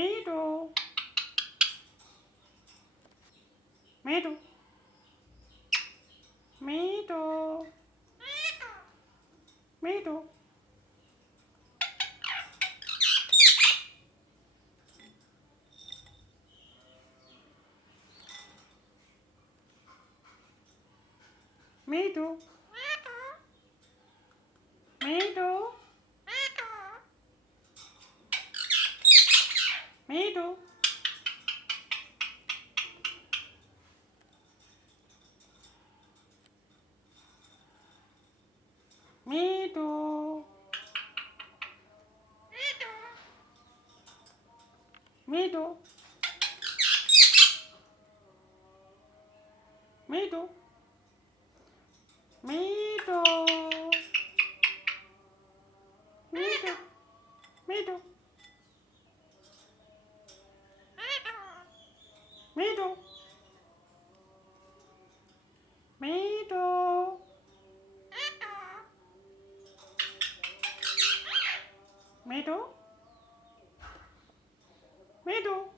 Me too. Me too. Me too. Me too. Me too. Me too. Me too. Me too. Me too. Me too. Me too. Me too. Me too. Me too. Me too. Me too. Me too. Me too.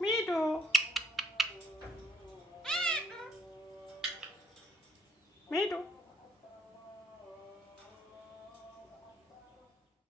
Me too.